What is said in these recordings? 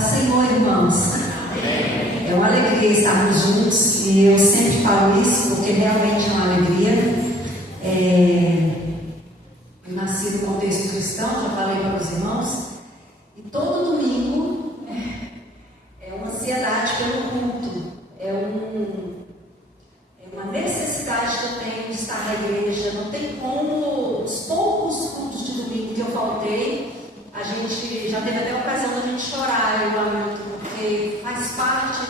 do Senhor, irmãos. É uma alegria estarmos juntos e eu sempre falo isso porque realmente é uma alegria. Eu nasci no contexto cristão, já falei para os irmãos, e todo domingo é uma ansiedade pelo culto, é uma necessidade que eu tenho de estar na igreja. Não tem como, os poucos cultos de domingo que eu faltei, a gente já teve até a ocasião de a gente chorar, eu lamento, porque faz parte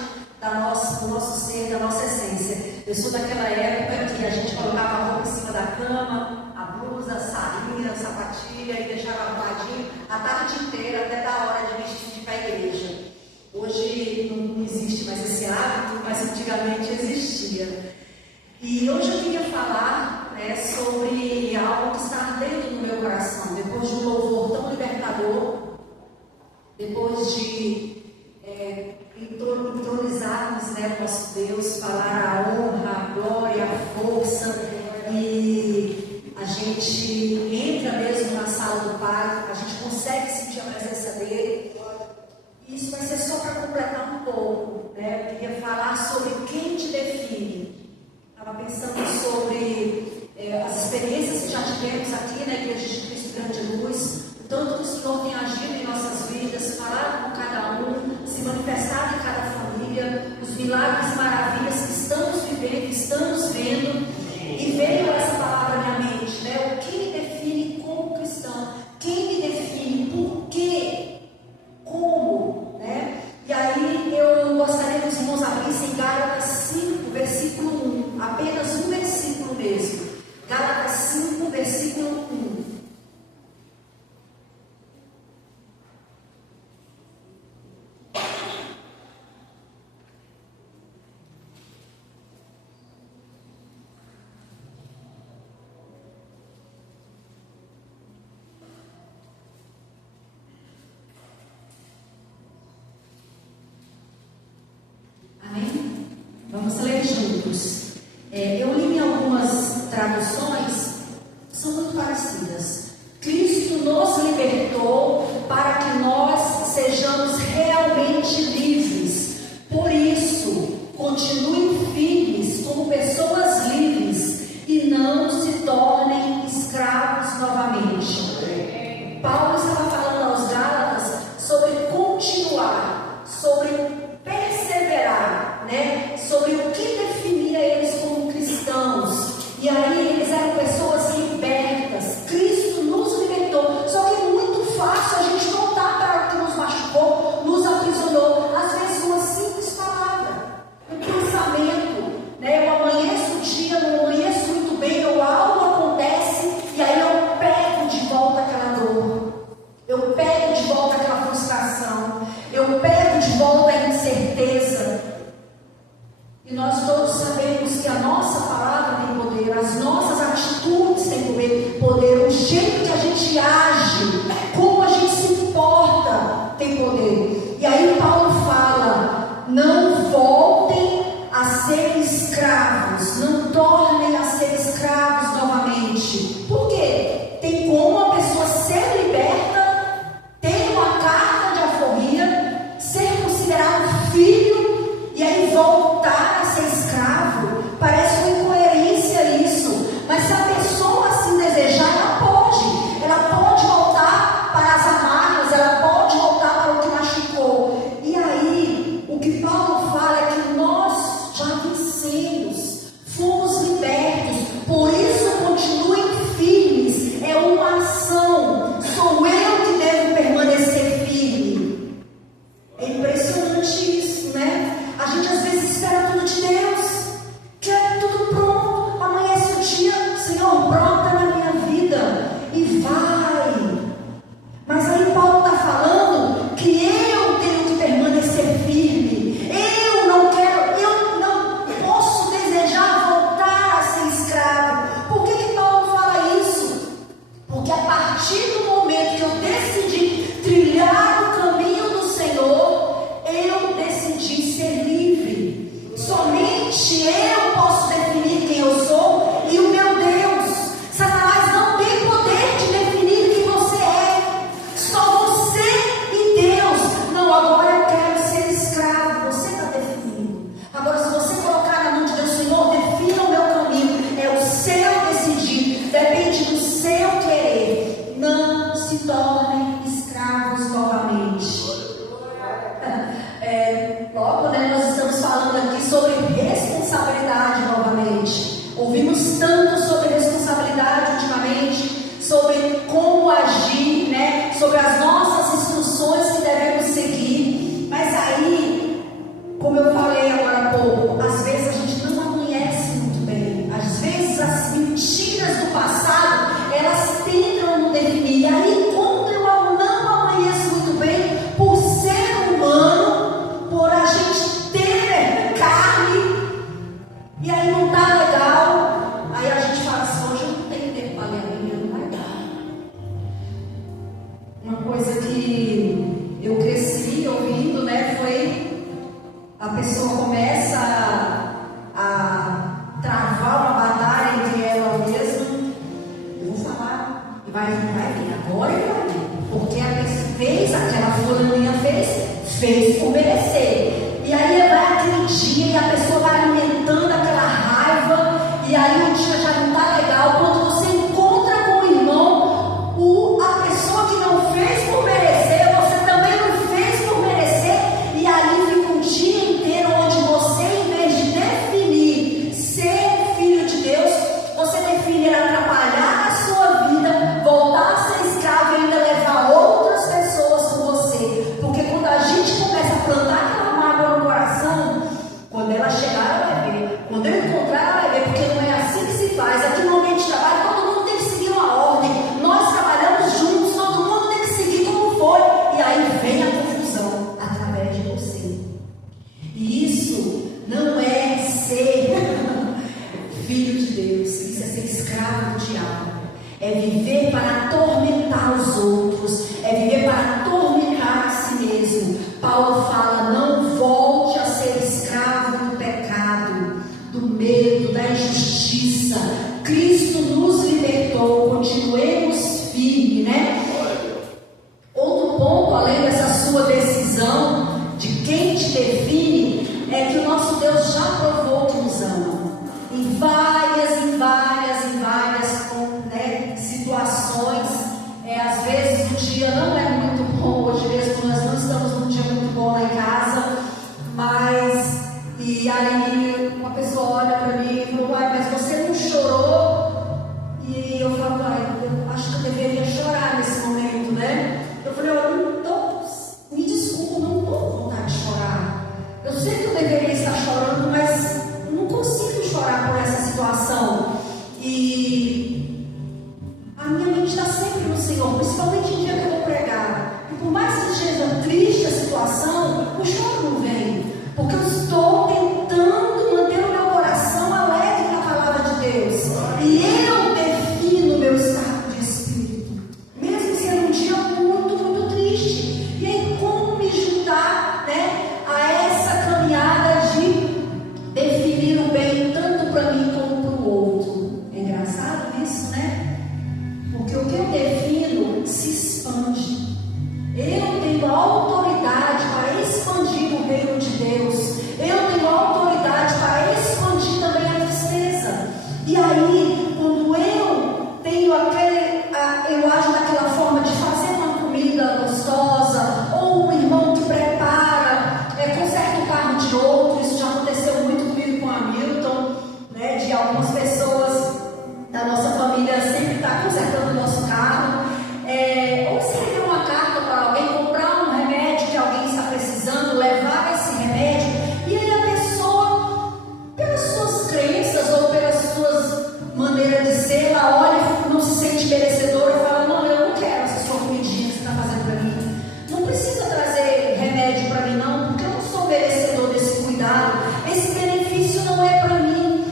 do nosso ser, da nossa essência. Eu sou daquela época que a gente colocava a roupa em cima da cama, a blusa, a sainha, a sapatilha, e deixava arrumadinho a tarde inteira até da hora de vestir de ir para a igreja. Hoje não existe mais esse hábito, mas antigamente existia. E hoje eu queria falar sobre algo que está dentro do meu coração, depois de um louvor tão libertador, depois de entronizarmos o nosso Deus, falar a honra, a glória, a força, e a gente entra mesmo na sala do Pai, a gente consegue sentir a presença dele. Isso vai ser só para completar um pouco, Eu queria falar sobre quem te define. Estava pensando sobre as experiências que já tivemos aqui na Igreja de Cristo Grande Luz, o tanto que o Senhor tem agido em nossas vidas, falado com cada um, se manifestado em cada família, os milagres e maravilhas que estamos vivendo, que estamos vendo, e veio essa palavra na minha mente, O que me define como cristão? Quem me define? Por quê? Como? E aí eu gostaria que os irmãos abrissem Gálatas 5, versículo 1, apenas um versículo mesmo. Gálatas 5, versículo 1. Amém? Vamos ler juntos. Eu li em algumas traduções, são muito parecidas. Cristo nos libertou para que nós sejamos realmente livres. Por isso, continuem firmes como pessoas livres e não se tornem escravos novamente. Paulo estava falando aos Gálatas sobre continuar, sobre perseverar, sobre o que definia eles como cristãos. E aí eles eram pessoas libertas. Cristo nos libertou. Só que é muito fácil a gente voltar para o que nos machucou, nos aprisionou. Às vezes uma simples palavra, um pensamento, Eu amanheço o dia, não amanheço muito bem, ou algo acontece, e aí eu pego de volta aquela dor, eu pego de volta aquela frustração, eu pego de volta a incerteza. E nós todos sabemos que a nossa palavra tem poder, as nossas atitudes têm poder, o jeito que a gente age, como a gente se porta tem poder. E aí Paulo fala: não voltem a ser escravos, não tornem a ser escravos novamente. Por quê? Tem como a pessoa ser liberta, ter uma carta de alforria, ser considerado filho, e aí voltar a ser escravo. Parece uma incoerência isso, mas se a pessoa assim desejar, ela pode Mas não vai vir, agora ele vai vir. Porque a pessoa fez, aquela fulaninha fez por merecer. E aí vai aquele dia e a pessoa vai alimentando aquela raiva. E aí o dia já não está legal. Quando você encontra com o irmão, a pessoa que não fez por merecer, você também não fez por merecer. E aí fica um dia inteiro onde você, em vez de definir ser filho de Deus, você define atrapalhar a sua vida, voltar a ser escravo e ainda levar outras pessoas com você. Porque quando a gente começa a plantar aquela mágoa no coração, quando ela chegar, ela vai ver. Quando eu encontrar, ela vai ver. Porque não é assim que se faz. Aqui no ambiente de trabalho, todo mundo tem que seguir uma ordem. Nós trabalhamos juntos, todo mundo tem que seguir como foi. E aí vem a confusão através de você. E isso não é ser filho de Deus. Isso é ser escravo do diabo. É viver para atormentar os outros. É viver para atormentar a si mesmo. Paulo fala: não volte a ser escravo do pecado, do medo, da injustiça. Cristo nos libertou. Continuemos firmes, né? Outro ponto, além dessa sua decisão de quem te define, é que o nosso Deus já provou que nos ama. Em várias situações. Às vezes o dia não é muito bom. Hoje mesmo nós não estamos num dia muito bom lá em casa. E aí uma pessoa olha para mim e fala: mas você não chorou? E eu falo: eu acho que eu deveria chorar nesse momento, né? Eu falei: me desculpa, não estou com vontade de chorar. Eu sei que eu deveria estar chorando, mas não consigo chorar por essa situação. E a minha mente está sempre no Senhor, principalmente no dia que eu vou pregar. E por mais que seja triste a situação, o choro não vem, porque eu estou tentando manter o meu coração alegre na palavra de Deus. E eu defino o meu estado de espírito, mesmo sendo um dia muito, muito triste. E aí, como me juntar, a essa caminhada de definir o bem tanto para mim como para o outro? É engraçado isso, né? Porque o que eu defino se expande. Eu tenho autoridade para expandir o reino de Deus. Eu tenho autoridade para expandir também a tristeza. E aí, quando eu tenho eu ajo daquela forma de fazer uma comida gostosa, ou um irmão que prepara, conserta o carro de outro. Isso já aconteceu muito comigo com o Hamilton, de algumas pessoas da nossa família sempre estar consertando o nosso carro. Ou escrever uma carta para alguém, comprar um remédio que alguém está precisando, levar esse remédio. E aí a pessoa, pelas suas crenças ou pelas suas maneiras de ser, ela olha e não se sente merecedora e fala: não, eu não quero essa sua comidinha que você está fazendo para mim. Não precisa trazer remédio para mim não, porque eu não sou merecedor desse cuidado. Esse benefício não é para mim.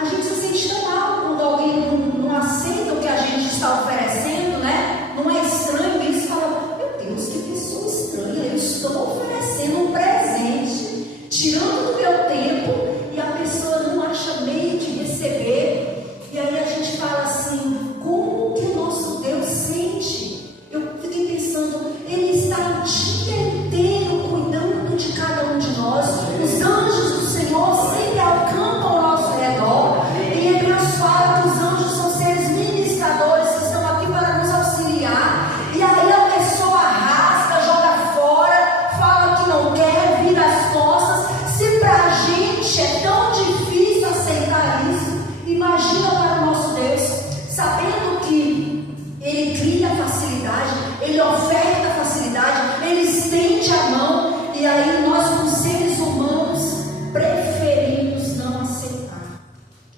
A gente se sente tão mal quando alguém não aceita o que a gente está oferecendo, né? Não é estranho isso? Fala: meu Deus, que pessoa estranha, eu estou oferecendo um presente, tirando do meu tempo, e a pessoa não acha meio de receber. E aí a gente fala assim: como que o nosso Deus sente? Eu fiquei pensando, Ele está o dia inteiro cuidando de cada um de nós. Os anjos do Senhor sempre acampam ao nosso redor. Em Hebreus fala que os anjos são seres ministradores que estão aqui para nos auxiliar. E aí a pessoa arrasta, joga fora, fala que não quer, vira as costas. Se para a gente é tão difícil aceitar isso, imagina para o nosso Deus, sabendo que Ele cria facilidade, Ele oferta facilidade, Ele estende a mão. E aí nós, como seres humanos, preferimos não aceitar.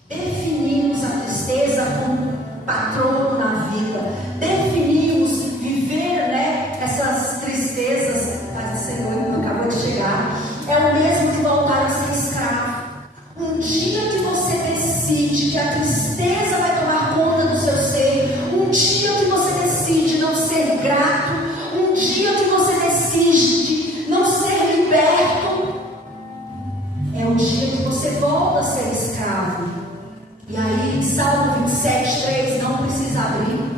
Definimos a tristeza como patrono na vida. Definimos viver, essas tristezas. A segunda acabou de chegar. É o mesmo que voltar a ser escravo. Um dia que você decide que a tristeza vai tomar conta do seu ser, um dia que você decide não ser grato, um dia que você decide não ser liberto, é o dia que você volta a ser escravo. E aí, em Salmo 27:3, não precisa abrir.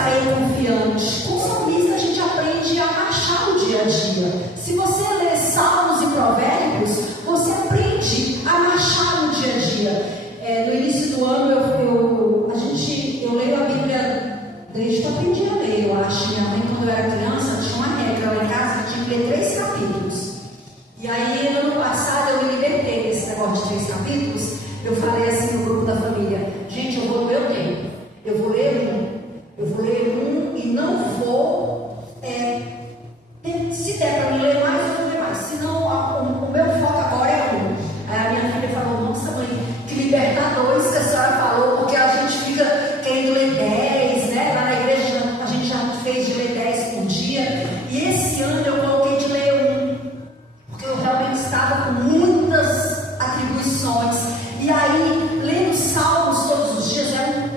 estarei confiante. Com o salmista a gente aprende a marchar o dia a dia. Se você ler Salmos e Provérbios, você aprende a marchar no dia a dia. No início do ano eu leio a Bíblia desde que eu aprendi a ler, eu acho. Minha mãe, quando eu era criança, tinha uma regra lá em casa que tinha que ler 3 capítulos. E aí, no ano passado, eu me libertei desse negócio de 3 capítulos. Eu falei assim no grupo da família: gente, eu vou ler o tempo. Eu vou ler um e não vou. Se der para me ler mais, eu vou ler mais. Senão, o meu foco agora é um. Aí a minha filha falou: nossa, mãe, que libertador isso que a senhora falou, porque a gente fica querendo ler 10, né? Lá na igreja a gente já fez de ler 10 por dia. E esse ano eu coloquei de ler 1, porque eu realmente estava com muitas atribuições. E aí, lendo Salmos todos os dias, é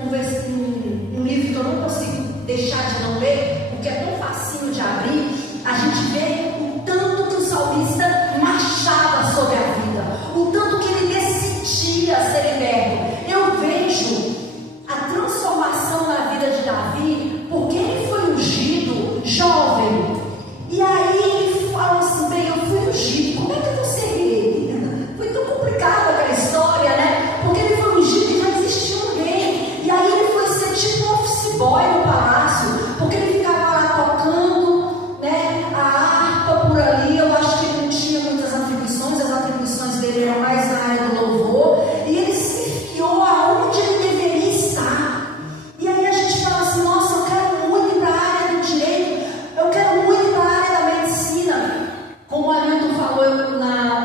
um livro que eu não consigo deixar de não ler, porque é tão facinho de abrir. A gente vê o tanto que o salmista marchava sobre a vida, o tanto que ele decidia ser liberto. Eu vejo a transformação na vida de Davi, porque ele foi ungido jovem. E aí ele fala assim: bem, eu fui ungido, como é que eu vou ser rei? Foi tão complicado aquela história, né? Porque ele foi ungido e já existia um rei. E aí ele foi ser tipo um office boy no palácio, porque ele ficava lá tocando, né, a harpa por ali. Eu acho que ele não tinha muitas atribuições, as atribuições dele eram mais na área do louvor. E ele se enfiou aonde ele deveria estar. E aí a gente fala assim: nossa, eu quero muito ir para a área do direito, eu quero muito ir para a área da medicina. Como o Hamilton falou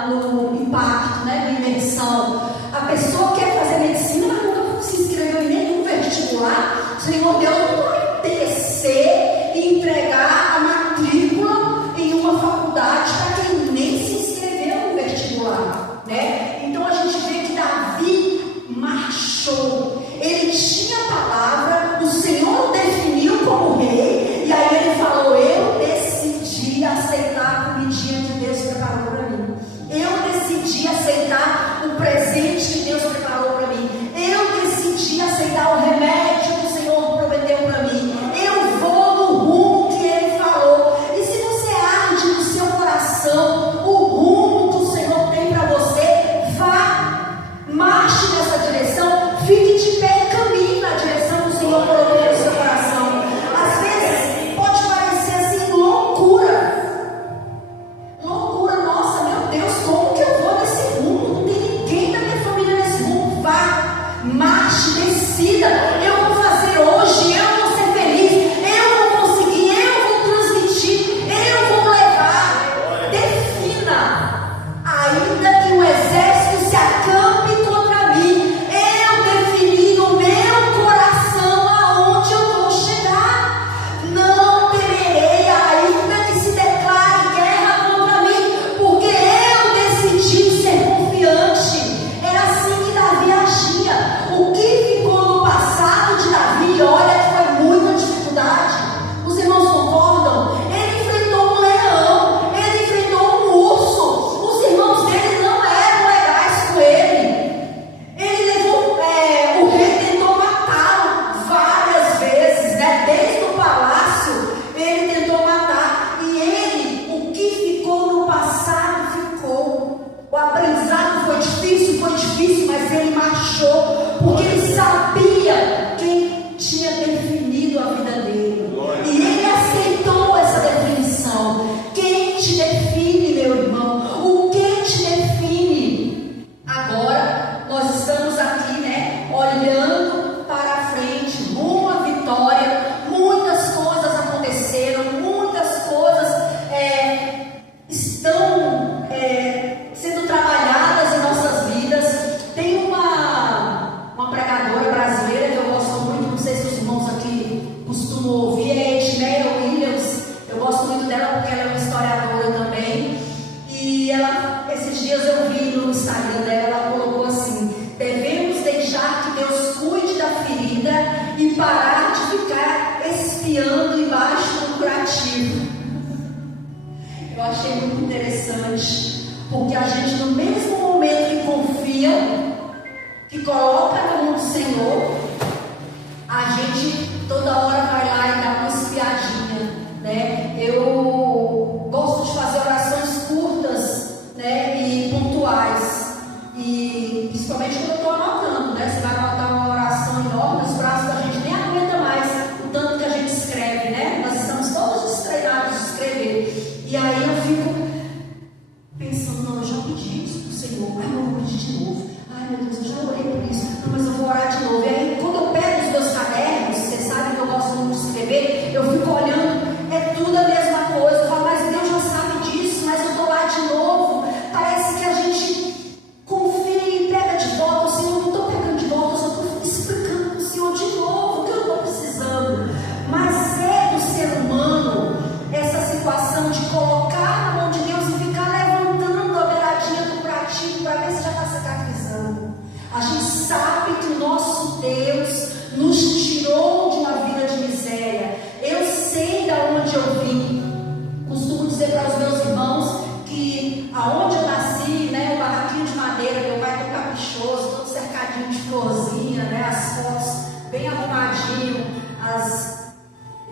no impacto, né, na imersão, a pessoa quer fazer medicina, mas nunca se inscreveu em nenhum vestibular. Senhor Deus não vai descer e entregar a matrícula em uma faculdade para quem nem se inscreveu no vestibular, né? Então a gente vê que Davi marchou. Ele tinha a palavra, o Senhor o definiu como rei, e aí ele falou: eu decidi aceitar a comidinha que Deus preparou para mim. Eu decidi aceitar o presente que Deus preparou para mim. Eu decidi aceitar o remédio que o Senhor prometeu para mim. Eu vou no rumo que Ele falou. E se você arde no seu coração o rumo que o Senhor tem para você, vá, marche nessa direção, fique de pé e caminhe na direção que o Senhor colocou no seu coração. Às vezes pode parecer assim loucura. Loucura, nossa, meu Deus, como que eu vou nesse rumo? Não tem ninguém da minha família nesse rumo. Vá, marche, decida. Eu vou fazer hoje, eu vou ser feliz, eu vou conseguir, eu vou transmitir, eu vou levar. Defina. Ainda que o exército se acampe contra mim, eu defini no meu coração aonde eu vou chegar. Não temerei, ainda que se declare guerra contra mim, porque eu decidi ser confiante. Era assim que Davi agia. O que ficou no passado de Davi, olha que foi muita dificuldade. Os irmãos concordam? Ele enfrentou um leão, ele enfrentou um urso. Os irmãos dele não eram legais com ele. Ele levou, o rei tentou matá-lo várias vezes, né? Desde o palácio ele tentou matar. E ele, o que ficou no passado ficou. O aprendizado foi difícil, mas ele marchou, porque ele sabia quem tinha definido a vida dele. E ele aceitou essa definição. Quem te define, meu irmão? O que te define? Agora nós estamos aqui, né, olhando para frente, rumo à vitória. Muitas coisas aconteceram, muitas coisas estão sendo trabalhadas em nossas vidas. Tem uma pregadora brasileira que eu gosto muito, não sei se os irmãos aqui costumam ouvir, é Edmeia Williams. Eu gosto muito dela porque ela é uma historiadora também. E ela, esses dias eu vi no Instagram dela, ela colocou assim: devemos deixar que Deus cuide da ferida e parar de ficar espiando embaixo do curativo. Eu achei muito interessante, porque a gente, no mesmo momento que confia, que coloca na mão do Senhor, a gente toda hora vai lá e dá uma espiadinha, né? Eu gosto de fazer orações curtas, né, e pontuais, e principalmente quando eu estou anotando, né? Você vai anotar uma oração enorme, os braços da gente nem aguenta mais o tanto que a gente escreve, né? Nós estamos todos treinados de escrever, e aí eu fico pensando, não, eu já pedi isso para o Senhor, ai, eu vou pedir de novo, ai meu Deus, eu já orei por isso, não, mas eu vou orar de novo. E aí quando eu pego os meus cadernos, vocês sabem que eu gosto muito de escrever, eu fico olhando, é tudo a mesma coisa, eu falo, mas Deus já sabe disso, mas eu estou lá de novo. Parece que a gente confia e pega de volta. O Senhor, não estou pegando de volta, eu só estou explicando para o Senhor de novo o que eu estou precisando. Mas é do ser humano essa situação de colocar na mão de Deus e ficar levantando a beiradinha do pratinho para ver se já está cicatrizando. A gente sabe que o nosso Deus nos tirou de uma vida de miséria. Eu sei de onde eu vim. Costumo dizer para os meus irmãos que aonde eu nasci, né, o barraquinho de madeira, meu pai é caprichoso, todo cercadinho de florzinha, né, as fotos bem arrumadinho,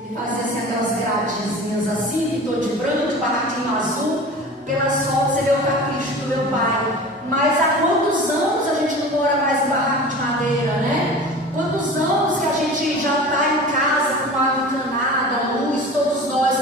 ele fazia assim aquelas gradezinhas assim, pintou de branco, barraquinho azul. Pelas fotos você vê o capricho do meu pai. Mas há quantos anos a gente não mora mais em barraco de madeira, né? Quantos anos que a gente já está em casa com água encanada, luz, todos nós.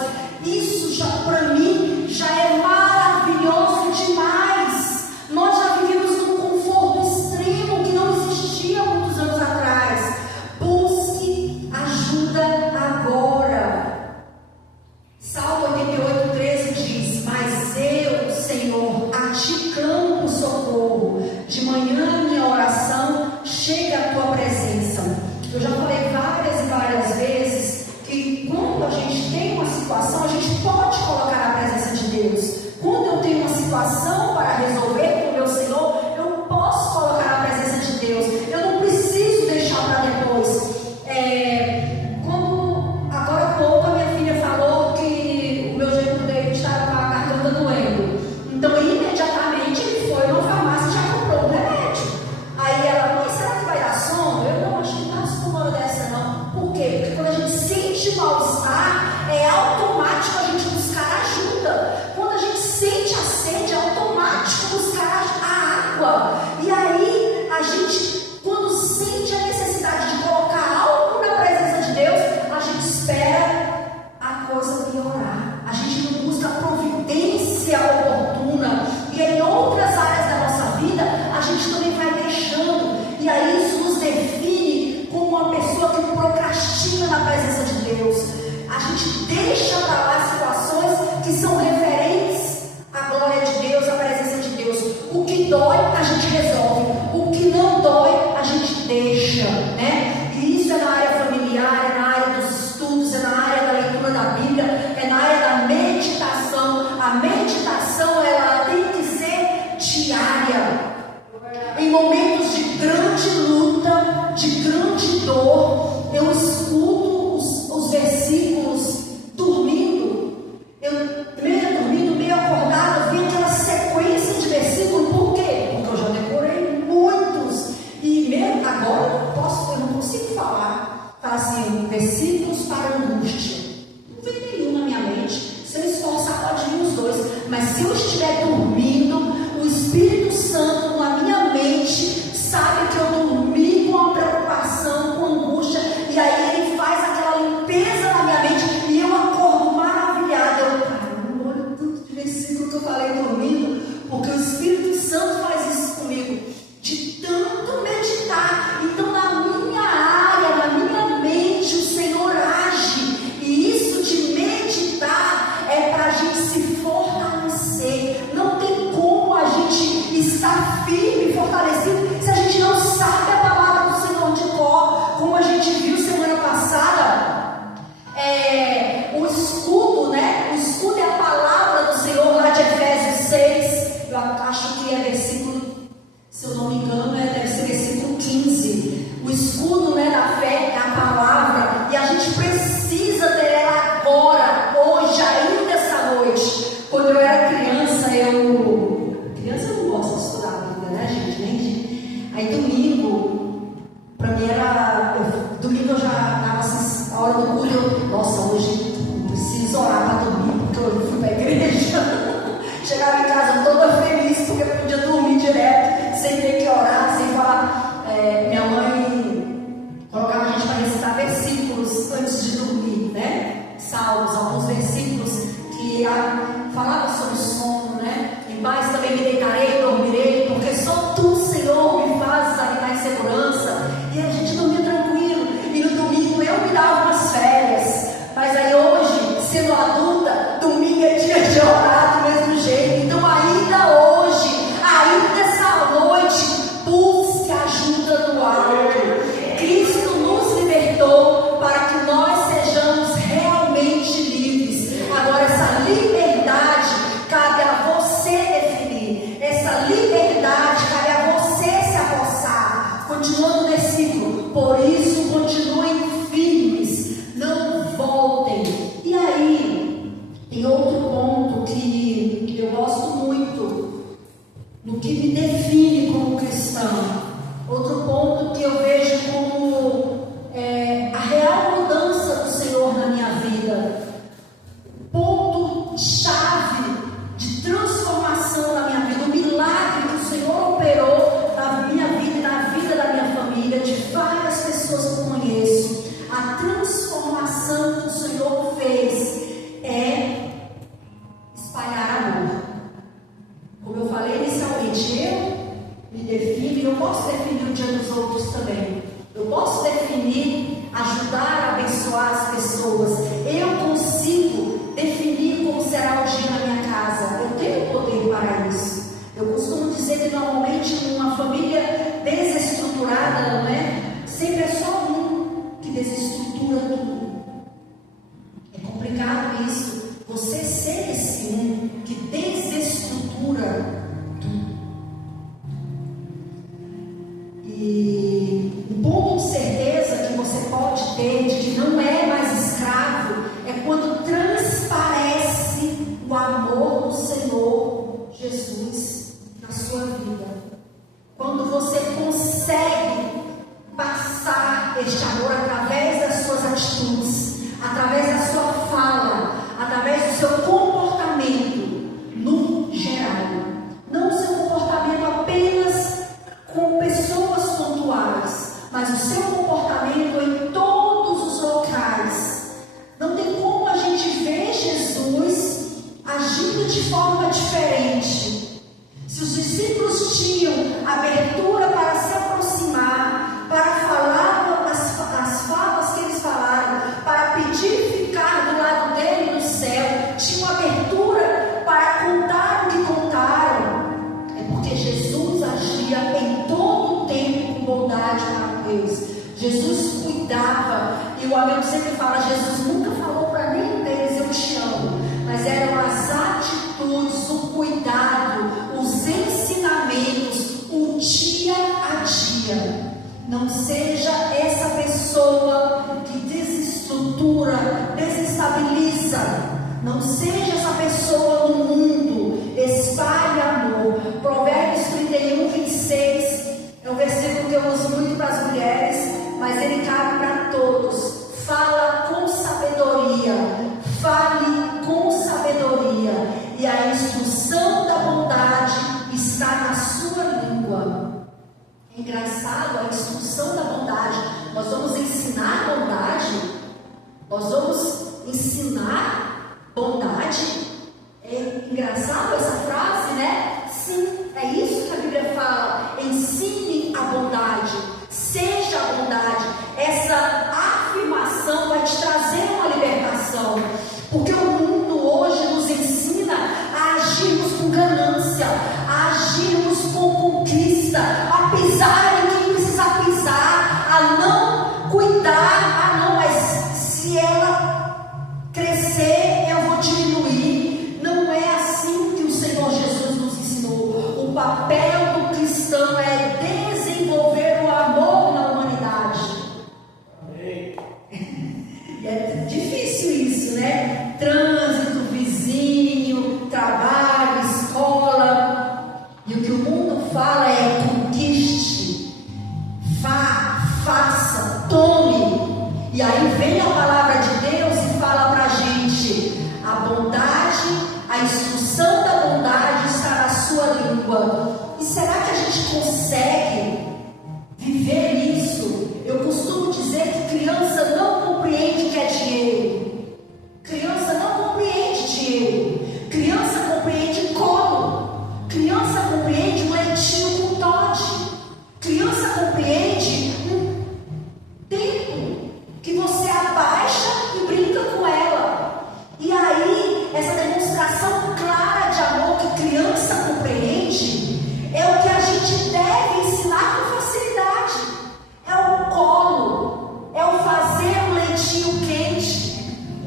Isso já, para mim, já é maravilhoso demais. Nós já vivemos num conforto extremo que não existia há muitos anos atrás. Busque ajuda agora. Salmo 88:13 diz: mas eu, Senhor, a ti clamo por socorro. De manhã minha oração chega à tua presença. Eu já falei várias e várias vezes que quando a gente tem uma situação, a gente pode colocar na presença de Deus. Quando eu tenho uma situação para resolver com o meu Senhor, eu posso colocar na presença de Deus. Eu não preciso deixar para depois. Agora há pouco a minha filha falou que o meu genro David estava com a garganta doendo. Então imediatamente ele foi numa farmácia e já comprou um remédio. Aí ela, mãe, será que vai dar sono? Eu não, acho que não dá sono uma hora dessa não. Por quê? Porque quando a gente sente mal-estar, é automático a gente buscar ajuda. Quando a gente sente a sede, é automático buscar a água. E aí a gente, quando sente a necessidade de colocar algo na presença de Deus, a gente espera a coisa piorar. A gente não busca a providência oportuna. E em outras áreas da nossa vida, a gente também vai deixando. E aí isso nos define como uma pessoa que procrastina na presença de Deus. A gente deixa para lá situações que são referentes à glória de Deus, à presença de Deus. O que dói, a gente Salmos, alguns versículos que falavam sobre sono, né? Em paz também me deitarei e dormirei, porque só tu, Senhor, me fazes habitar em segurança. E a gente dormia tranquilo. E no domingo eu me dava umas férias. Mas aí hoje, sendo adulta, domingo é dia de orar do mesmo jeito. Então ainda hoje, ainda essa noite, busque ajuda do alto. Cristo nos libertou para que nós sejamos realmente livres. Agora essa liberdade cabe a você definir. Essa liberdade cabe a você se apossar. Continuando o versículo, por isso continuem firmes, não voltem. E aí, tem outro ponto que eu gosto muito, no que me define como cristão. Outro ponto que eu vejo como a real mudança do Senhor na minha vida. Ponto-chave de transformação na minha vida. O milagre que o Senhor operou na minha vida e na vida da minha família, de várias pessoas que eu conheço. A transformação que o Senhor fez é espalhar amor. Como eu falei inicialmente, eu me defino, e eu posso definir o dia dos outros também. Eu posso definir, ajudar a abençoar as pessoas. Eu consigo definir como será o dia na minha casa. Eu tenho poder para isso. Eu costumo dizer que normalmente numa família desestruturada, não é? Sempre é só um que desestrutura tudo. É complicado isso. Você ser esse um que desestrutura tudo. E um ponto de certeza que você pode ter de que não é mais escravo é quando transparece o amor do Senhor Jesus na sua vida. Quando você consegue passar este amor através das suas atitudes, através da sua fala, através do seu comportamento no geral. Não o seu comportamento apenas com pessoas pontuais, mas o seu comportamento em todos os locais. Não tem como a gente ver Jesus agindo de forma diferente. Se os discípulos tinham abertura para se aproximar, para falar as falas que eles falaram, para pedir ficar do lado dele no céu, tinham abertura para contar o que contaram, é porque Jesus agia em todo o tempo com bondade para Deus. Jesus cuidava, e o amigo sempre fala, Jesus nunca falou para nenhum deles, eu te amo, mas eram as atitudes, o cuidado, os ensinamentos, o dia a dia. Não seja essa pessoa que desestrutura, desestabiliza. Não seja essa pessoa no mundo. Espalhe amor. Provérbios 31, 26 é um versículo que eu uso muito para as mulheres, mas ele cabe para todos. Fala com sabedoria. Fale com sabedoria. E a instrução da bondade está na sua língua. É engraçado, a instrução da bondade. Nós vamos ensinar bondade. Nós vamos ensinar bondade. É engraçado essa frase, né? Sim, é isso que a Bíblia fala. Ensine a bondade. Seja a bondade. Essa afirmação vai te trazer uma libertação. Porque o mundo hoje nos ensina a agirmos com ganância, a agirmos com conquista, a pisar em quem precisa pisar, a não cuidar, mas se ela crescer, eu vou diminuir. Não é assim que o Senhor Jesus nos ensinou. O papel do cristão é desenvolver o amor na humanidade. Amém. E é difícil isso, né? Trânsito, vizinho, trabalho, escola. E o que o mundo fala é conquiste, faça, tome. E aí vem a palavra de Deus e fala pra gente: a bondade, a instrução da bondade está na sua língua. E será que a gente consegue viver isso? Eu costumo dizer que criança não compreende o que é dinheiro.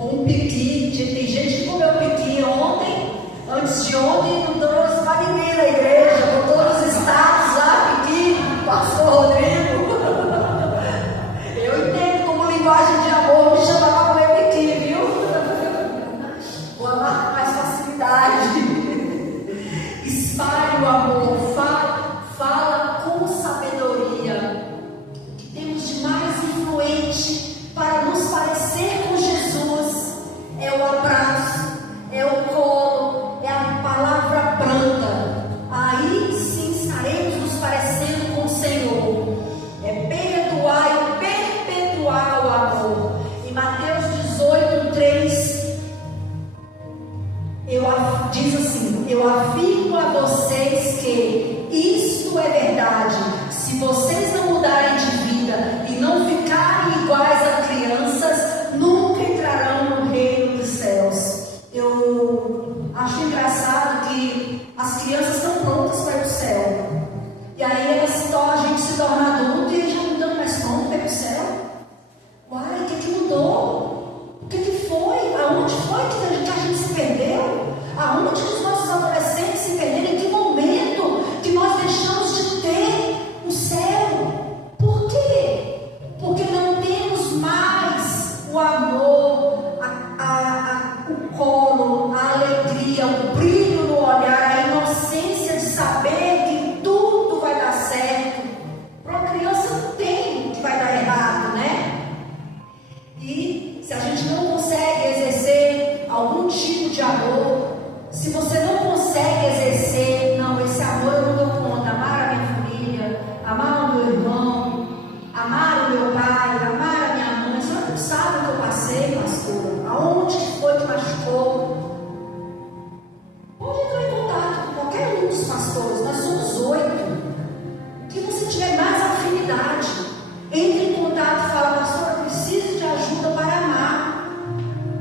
com um piqui. Tem gente que comeu piqui ontem, antes de ontem, não trouxe para ninguém na igreja, com todos os estados lá, piqui, pastor Rodrigo. Eu entendo como linguagem de amor, me chamava para comer piqui, viu? Vou amar com mais facilidade. Espalhe o amor, fala com sabedoria. O que temos de mais influente para nos parecer com Jesus é o abraço, é o colo, é a palavra branda. Aí sim estaremos nos parecendo com o Senhor. É perdoar e perpetuar o amor. Em Mateus 18:3 diz assim: eu afirmo a vocês que isto é verdade. Se vocês não mudarem de vida e não ficarem iguais a crianças, nunca entrarão no reino dos céus. Eu acho engraçado que as crianças estão prontas para ir para o céu. E aí a gente se torna adulto e já não damos mais conta para ir para o céu. Uai, o que mudou? O que foi? Aonde foi que a gente se perdeu? Aonde que os nossos adolescentes se perderam? Em que momento que nós deixamos de ter o céu? Por quê? Porque não temos mais o amor, o colo, a alegria, o brilho no olhar, a inocência de saber que tudo vai dar certo. Para uma criança não tem que vai dar errado, né? E se a gente não consegue exercer algum tipo de amor, se você não consegue exercer, não, esse amor eu não dou conta, amar a minha família, amar o meu irmão, amar o meu pai, amar a minha mãe, você não sabe o que eu passei, pastor, aonde foi que machucou? Pode entrar em contato com qualquer um dos pastores, nós somos 8, o que você tiver mais afinidade, entre em contato e fala: pastor, eu preciso de ajuda para amar,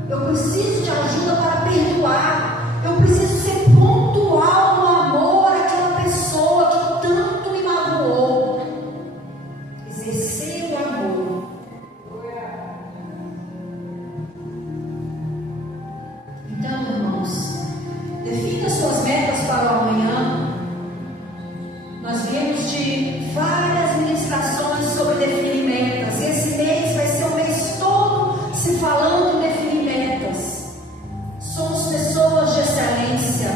eu preciso de ajuda para perdoar, eu preciso ser pontual no amor àquela pessoa que tanto me magoou. Exercer o amor. Então, irmãos, defina suas metas para o amanhã. Nós viemos de várias ministrações sobre definir metas. E esse mês vai ser o mês todo se falando em definir metas. Somos pessoas de excelência.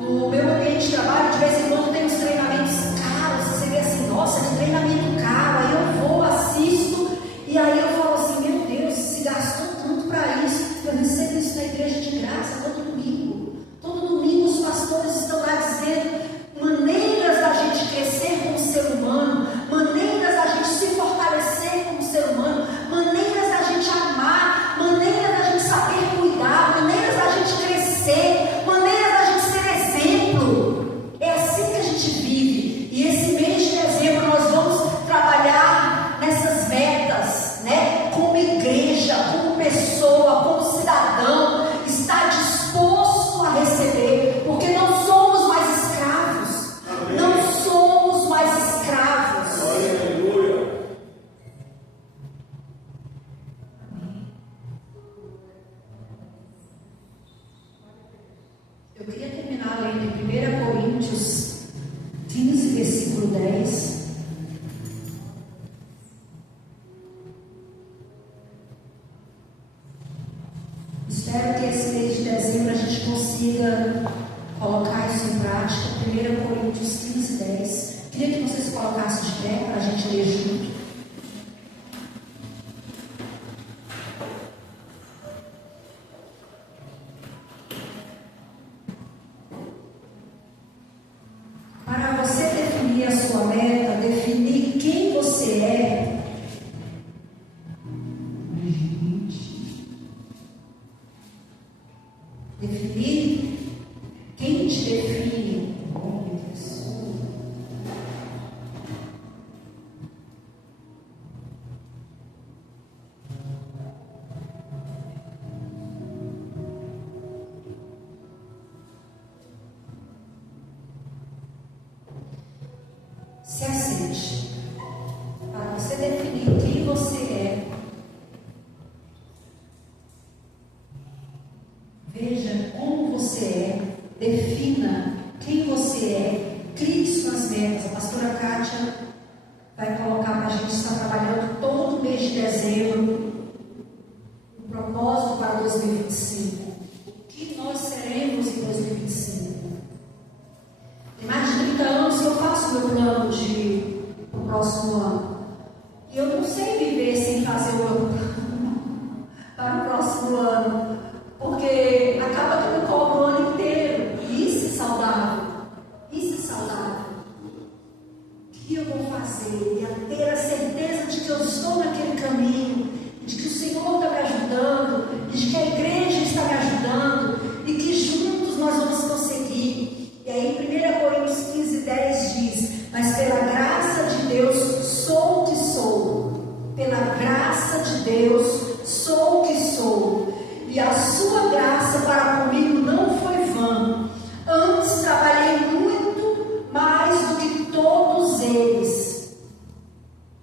No meu ambiente de trabalho, de vez em quando tem uns treinamentos caros. Você vê assim: nossa, que treinamento caro. Aí eu vou, assisto, e aí eu falo assim: meu Deus, se gastou tanto para isso. Eu recebo isso na igreja de graça todo domingo. Todo domingo os pastores estão lá dizendo maneiras da gente crescer como ser humano, maneiras da gente se fortalecer como ser humano, maneiras da gente amar, maneiras da gente saber cuidar, maneiras da gente crescer, maneiras da gente ser exemplo. É assim que a gente vive. E esse mês de dezembro nós vamos trabalhar nessas metas, né? Como igreja, como pessoa, como cidadão, está disposto a receber, porque não somos mais escravos. Não somos mais escravos. Aleluia. Eu queria terminar lendo em 1 Coríntios 15, versículo 10. Espero que esse mês de dezembro a gente consiga colocar isso em prática. 1 Coríntios 15, 10. Queria que vocês colocassem de pé para a gente ler junto. Para você definir a sua meta, definir quem você é, definir quem te define como pessoa. Se aceite. Para você definir quem você é, defina quem você é, crie isso nas metas. A pastora Kátia vai colocar para a gente estar trabalhando todo mês de dezembro um propósito para 2025. O que nós seremos em 2025? Tem mais de 30 anos que eu faço meu plano para o próximo ano. E eu não sei viver sem fazer o meu plano para o próximo ano. Porque acaba que eu cobro o ano inteiro. E isso é saudável. Isso é saudável. O que eu vou fazer? E ter a certeza de que eu estou naquele caminho, de que o Senhor está me ajudando, de que a igreja está me ajudando, e que juntos nós vamos conseguir. E aí, 1 Coríntios 15:10 diz: mas pela graça de Deus sou o que sou. Pela graça de Deus sou o que sou. E a sua graça para comigo não foi vã. Antes trabalhei muito mais do que todos eles.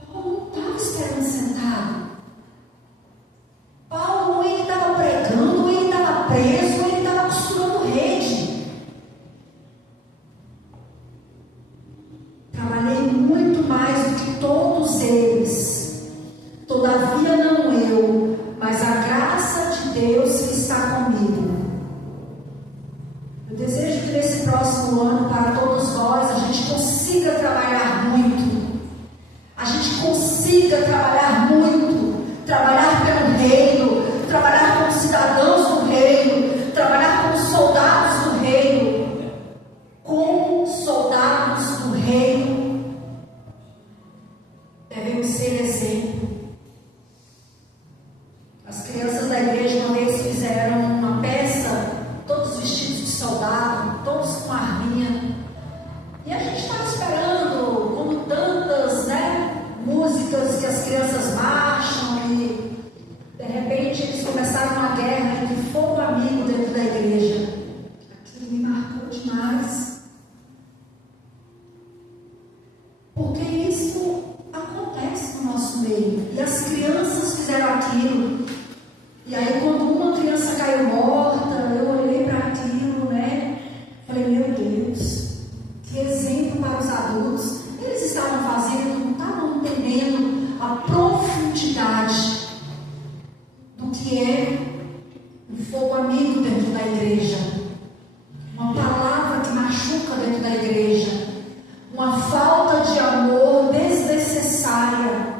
Paulo não estava esperando sentado. Paulo ou ele estava pregando, ou ele estava preso, ou ele estava costurando rede. Trabalhei muito mais do que todos eles. Todavia não eu, mas a graça de Deus que está comigo. Eu desejo que nesse próximo ano, para todos nós, a gente consiga trabalhar muito. A gente consiga trabalhar muito. Trabalhar pelo reino, trabalhar como cidadãos do reino, trabalhar como soldados do reino. Como soldados do reino, devemos ser exemplo. As crianças da igreja uma vez fizeram uma peça, todos vestidos de soldado, todos com arminha. E a gente estava esperando, como tantas, músicas que as crianças marcham, e de repente eles começaram uma guerra entre fogo amigo dentro da igreja. Aquilo me marcou demais. Porque isso acontece no nosso meio. E as crianças fizeram aquilo. E aí, quando uma criança caiu morta, eu olhei para aquilo, falei, meu Deus, que exemplo para os adultos. Eles estavam fazendo, não estavam entendendo a profundidade do que é um fogo amigo dentro da igreja. Uma palavra que machuca dentro da igreja. Uma falta de amor desnecessária.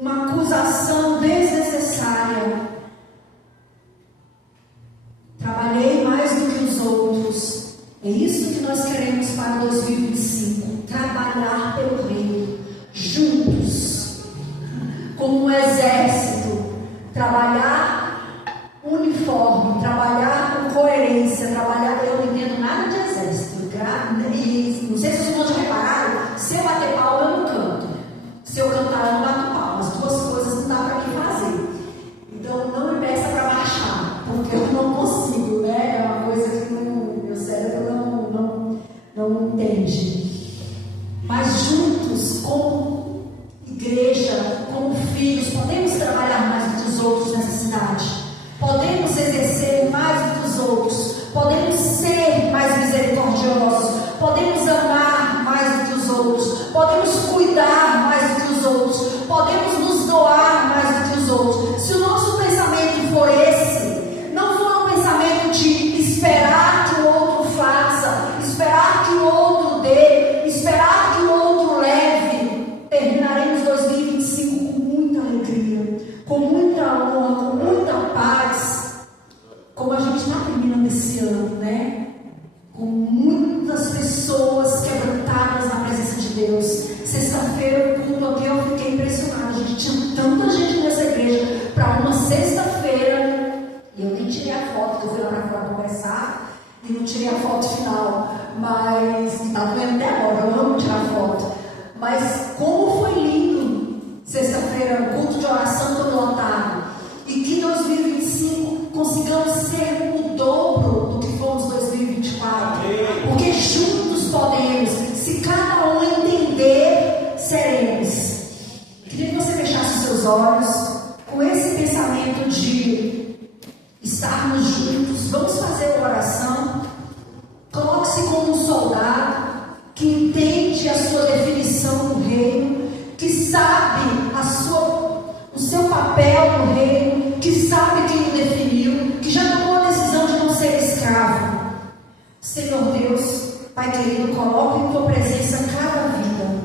Uma acusação desnecessária. Trabalhei mais do que os outros. É isso que nós queremos para 2025. Trabalhar pelo reino. Juntos. Como um exército. Trabalhar uniforme. Trabalhar com coerência. Trabalhar. Eu não entendo nada de exército. E não sei se vocês já repararam. Se eu bater palma, eu não canto. Se eu cantar, eu não bato palma. As duas coisas não dá para mim fazer. Então não me peça para marchar, porque eu não consigo, É uma coisa que meu cérebro não entende. Mas juntos, como igreja, como filhos, podemos trabalhar mais do que os outros nessa cidade. Podemos exercer mais do que os outros. Podemos ser mais misericordiosos. Podemos amar mais do que os outros. Podemos cuidar mais do que os outros. Podemos nos doar mais do que os outros. Se o nosso pensamento for esse, não for um pensamento de esperar que o outro faça, esperar que o outro dê, esperar que o outro leve, terminaremos 2025 com muita alegria, com muita honra, com muita paz, como a gente está terminando esse ano, com muitas pessoas quebrantadas na presença de Deus. Sexta-feira, o culto aqui, eu fiquei impressionada. A gente tinha tanta gente nessa igreja para uma sexta-feira. E eu nem tirei a foto, que eu fui lá para fora conversar e não tirei a foto final. Mas está doendo até agora, eu amo tirar foto. Mas como foi lindo sexta-feira, o culto de oração todo lotado. E que 2025 consigamos ser o dobro do que fomos 2024. Porque juntos podemos, se cada um entender, seremos. Queria que você fechasse os seus olhos com esse pensamento de estarmos juntos. Vamos fazer uma oração. Pai querido, coloco em tua presença cada vida.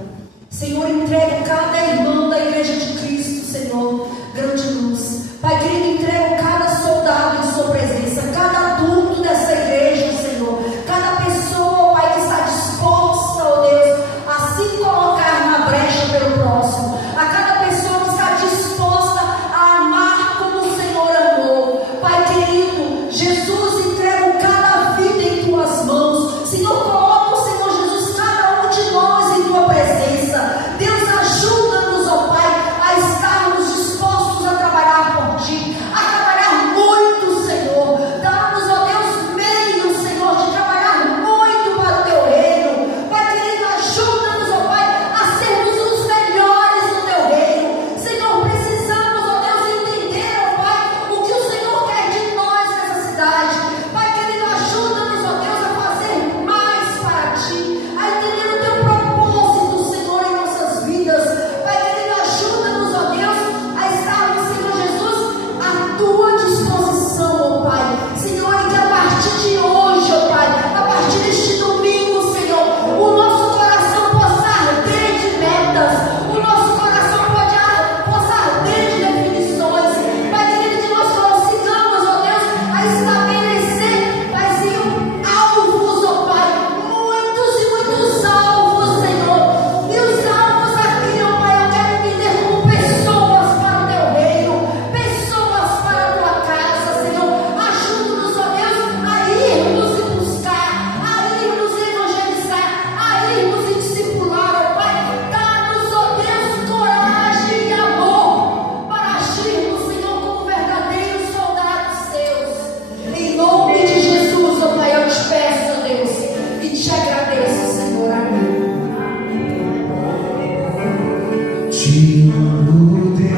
Senhor, entrega cada irmão da igreja de Cristo, Senhor, grande luz. Pai querido, entrega cada soldado em sua presença, cada adulto dessa igreja, Senhor, cada pessoa, Pai, que está disposta, ó Deus, a se colocar na brecha pelo próximo, a cada pessoa que está disposta a amar como o Senhor amou. Pai querido, Jesus, entrega cada vida em tuas mãos. Senhor, coloca o Senhor Jesus, cada um de nós em tua presença. Deus, ajuda-nos, ó Pai, a estarmos dispostos a trabalhar por ti, a trabalhar muito, Senhor. Dá-nos, ó Deus, meios, Senhor, de trabalhar muito para o teu reino. Pai querido, ajuda-nos, ó Pai, a sermos os melhores no teu reino. Senhor, precisamos, ó Deus, entender, ó Pai, o que o Senhor quer de nós nessa cidade. Pai querido, ajuda-nos, ó Deus, a fazer mais para ti, a entender o teu propósito, Senhor, em nossas vidas. Pai querido, ajuda-nos, ó Deus, a estarmos, Senhor Jesus, à tua disposição, ó Pai. Senhor, e que a partir de hoje, ó Pai, a partir deste domingo, Senhor, o nosso coração possa arder de metas, o nosso coração possa arder de definições. Pai querido, que nós consigamos, ó Deus, a estabelecer, Paizinho, alvos, ó Pai, muitos e muitos alvos, Senhor. E os alvos aqui, ó Pai, eu quero entender como pessoas para o teu reino, pessoas para a tua casa, Senhor. Ajuda-nos, ó Deus, a irmos e buscar, a irmos e evangelizar, a irmos e discipular, ó Pai. Dá-nos, ó Deus, coragem e amor para agirmos, Senhor, como verdadeiros soldados teus. Em nome de Jesus, ó Pai, eu te peço, ó Deus, e te agradeço, Senhor. Amém. Te amo, Deus.